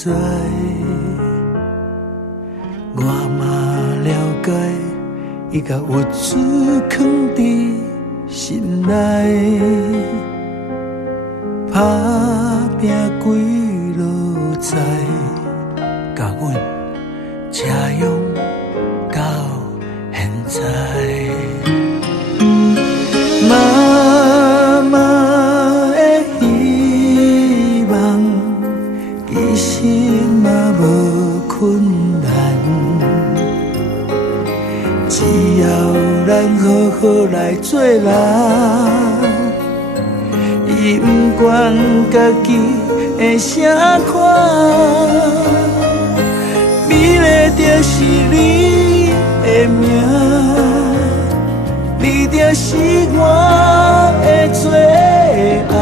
知，我嘛了解，伊甲有子藏伫心内，打拼几落载，甲阮车用到现在。妈妈的希望，其实嘛无困难，只要咱好好来做人。伊不管家己的啥款，美丽就是你的名。你就是我的最爱，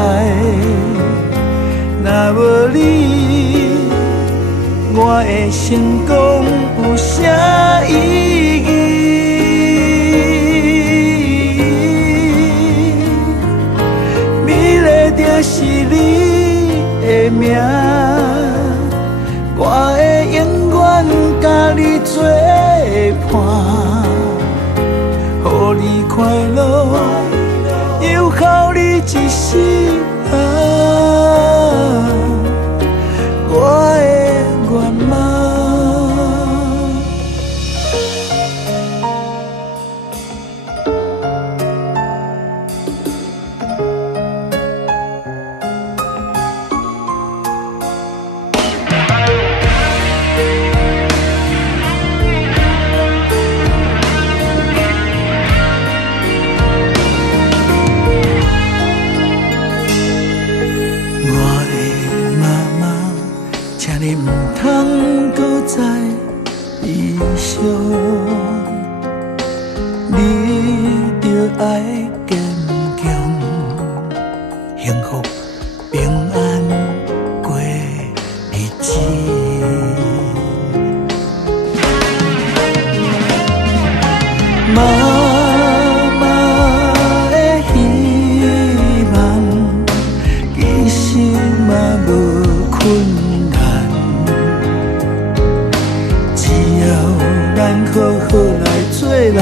若无你，我的成功有啥意义？美丽就是你的名，我会永远甲你作伴。予你快乐，又靠你一世人，我的愿望。你唔通搁再悲伤，你着爱坚强，幸福平安过日子。妈妈的希望，其实嘛无困。咱好好来做人，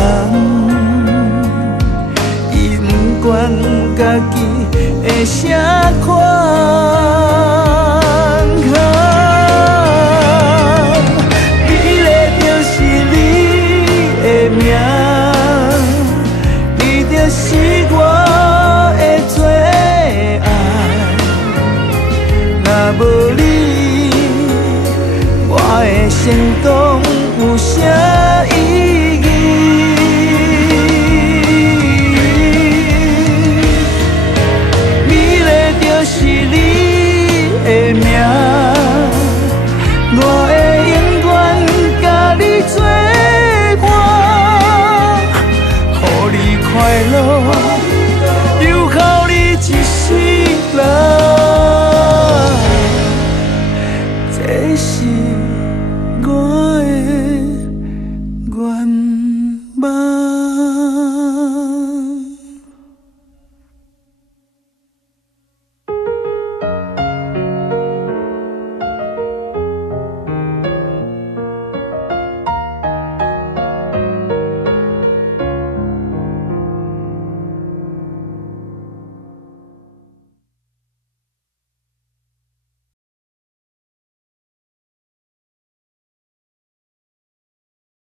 伊不管家己的啥款，美丽就是你的名，你就是我的最爱，若无你，我的成功有啥意义？